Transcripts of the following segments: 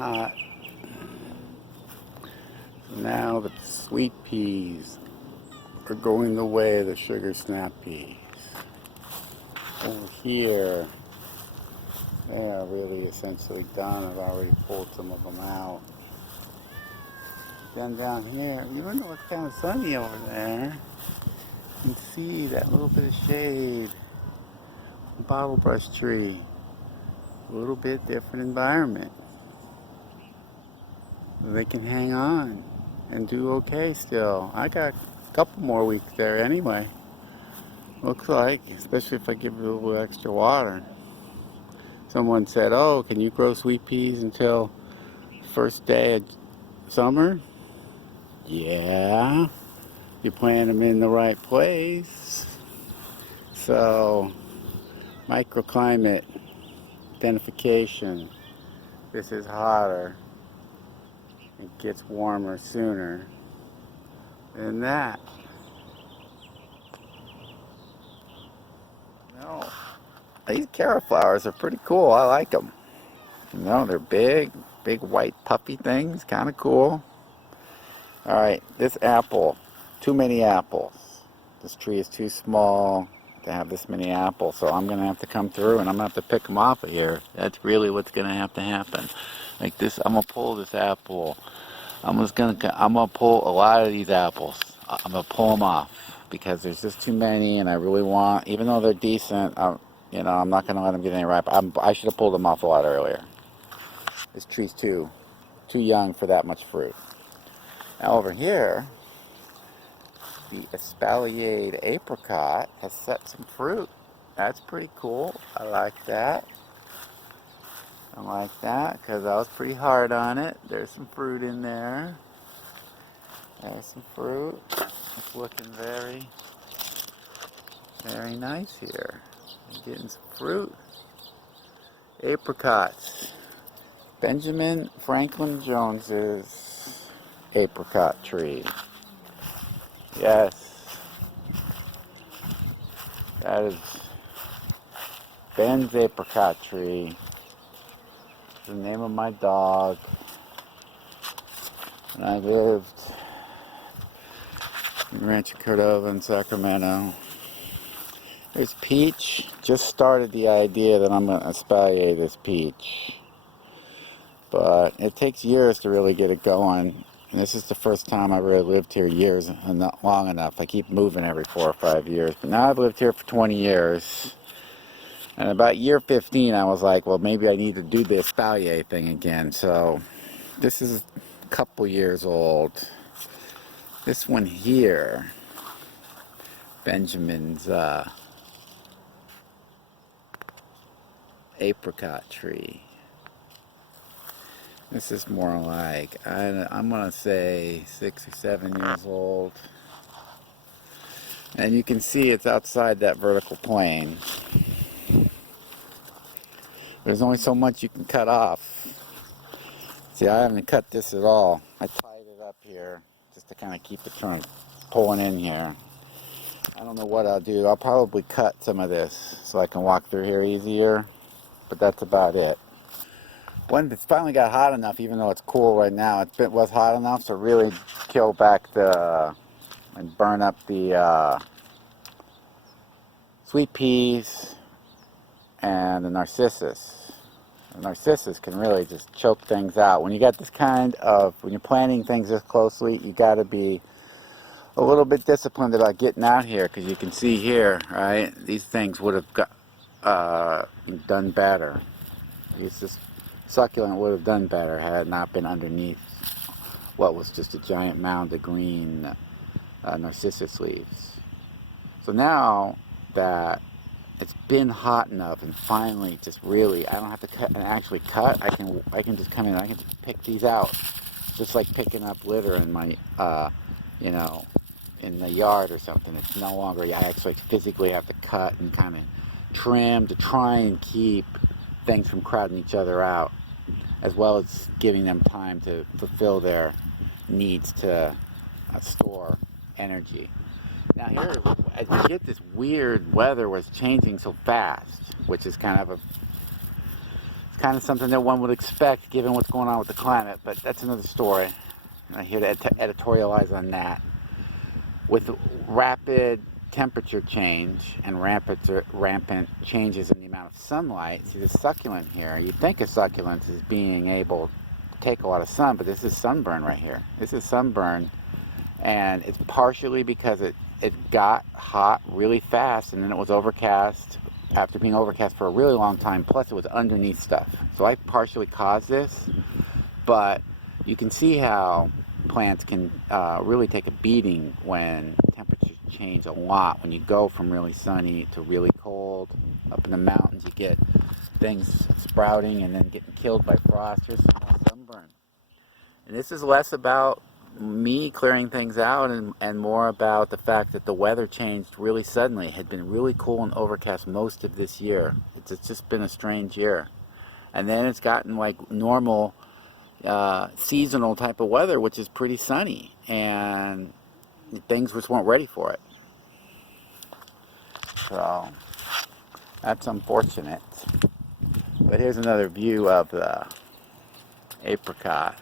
hot. Now the sweet peas are going the way of the sugar snap peas. Over here, they are really essentially done. I've already pulled some of them out. Then down here, even though it's kind of sunny over there, you can see that little bit of shade. Bottle brush tree. A little bit different environment. They can hang on and do okay still. I got a couple more weeks there anyway. Looks like, especially if I give it a little extra water. Someone said, oh, can you grow sweet peas until first day of summer? Yeah, you plant them in the right place. So, microclimate, identification. This is hotter. It gets warmer sooner than that. No, these cauliflowers are pretty cool. I like them. You know, they're big white puffy things, kind of cool. All right, this apple, too many apples. This tree is too small to have this many apples, so I'm gonna have to come through and I'm gonna have to pick them off of here. That's really what's gonna have to happen. Like this, I'm gonna pull this apple. I'm gonna pull a lot of these apples. I'm gonna pull them off because there's just too many, and I really want, even though they're decent, you know, I'm not gonna let them get any ripe. I should have pulled them off a lot earlier. This tree's too young for that much fruit. Now over here, the espaliered apricot has set some fruit. That's pretty cool. I like that. I like that because I was pretty hard on it. There's some fruit in there. There's some fruit. It's looking very, very nice here. I'm getting some fruit. Apricots. Benjamin Franklin Jones's apricot tree. Yes. That is Ben's apricot tree. It's the name of my dog. And I lived in Rancho Cordova in Sacramento. There's peach. Just started the idea that I'm going to espalier this peach. But it takes years to really get it going. And this is the first time I really lived here years, and not long enough. I keep moving every 4 or 5 years. But now I've lived here for 20 years. And about year 15, I was like, well, maybe I need to do the espalier thing again. So this is a couple years old. This one here, Benjamin's apricot tree. This is more like, I'm going to say 6 or 7 years old. And you can see it's outside that vertical plane. There's only so much you can cut off. See, I haven't cut this at all. I tied it up here just to kind of keep it from pulling in here. I don't know what I'll do. I'll probably cut some of this so I can walk through here easier. But that's about it. When it's finally got hot enough, even though it's cool right now, it was hot enough to really kill back and burn up the sweet peas and the narcissus. The narcissus can really just choke things out. When you got this when you're planting things this closely, you got to be a little bit disciplined about getting out here, because you can see here, right? These things would have done better. This succulent would have done better had it not been underneath what was just a giant mound of green narcissus leaves. So now that it's been hot enough and finally just really, I don't have to cut and actually cut. I can just come in. I can just pick these out, just like picking up litter in my, you know, in the yard or something. It's no longer, I actually physically have to cut and kind of trim to try and keep things from crowding each other out, as well as giving them time to fulfill their needs to store energy. Now here, as you get this weird weather where it's changing so fast, which is kind of kind of something that one would expect given what's going on with the climate, but that's another story. I'm not here to editorialize on that. With rapid temperature change and rampant changes in the amount of sunlight, see the succulent here, you think a succulent is being able to take a lot of sun, but this is sunburn right here. This is sunburn, and it's partially because it got hot really fast and then it was overcast after being overcast for a really long time, plus it was underneath stuff. So I partially caused this, but you can see how plants can really take a beating when temperatures change a lot. When you go from really sunny to really cold, up in the mountains you get things sprouting and then getting killed by frost. Here's some more sunburn. And this is less about me clearing things out and more about the fact that the weather changed really suddenly. It had been really cool and overcast most of this year. It's just been a strange year. And then it's gotten like normal seasonal type of weather, which is pretty sunny, and things just weren't ready for it. So that's unfortunate. But here's another view of the apricot,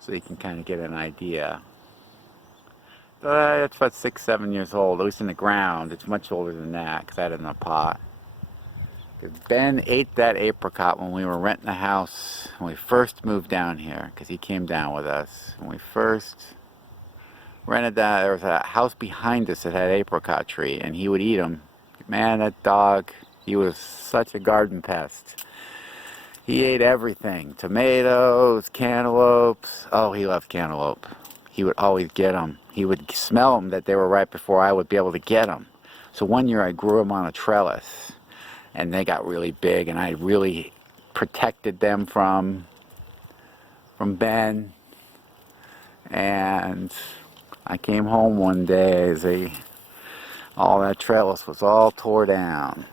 so you can kind of get an idea. It's about 6-7 years old, at least in the ground. It's much older than that because I had it in a pot. Because Ben ate that apricot when we were renting a house when we first moved down here, because he came down with us. When we first rented that, there was a house behind us that had an apricot tree, and he would eat them. Man, that dog, he was such a garden pest. He ate everything. Tomatoes, cantaloupes. Oh, he loved cantaloupe. He would always get them. He would smell them that they were right before I would be able to get them. So one year I grew them on a trellis, and they got really big, and I really protected them from Ben. And I came home one day as all that trellis was all tore down.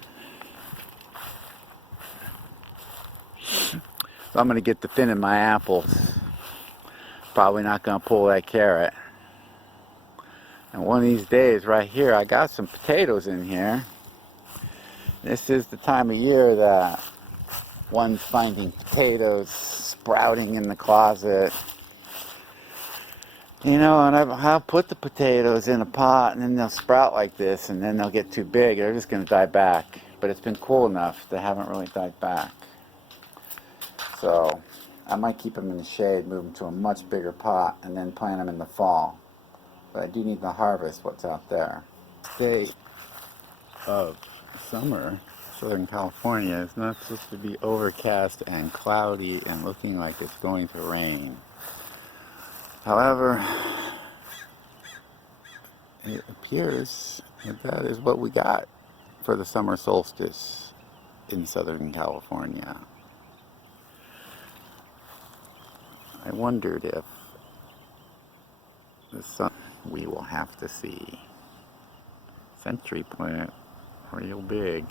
So I'm going to get the thinning my apples. Probably not going to pull that carrot. And one of these days right here, I got some potatoes in here. This is the time of year that one's finding potatoes sprouting in the closet. You know, and I'll put the potatoes in a pot, and then they'll sprout like this, and then they'll get too big. They're just going to die back. But it's been cool enough, they haven't really died back. So I might keep them in the shade, move them to a much bigger pot, and then plant them in the fall. But I do need to harvest what's out there. Day of summer, Southern California is not supposed to be overcast and cloudy and looking like it's going to rain. However, it appears that is what we got for the summer solstice in Southern California. I wondered if the sun, we will have to see. Century plant, real big.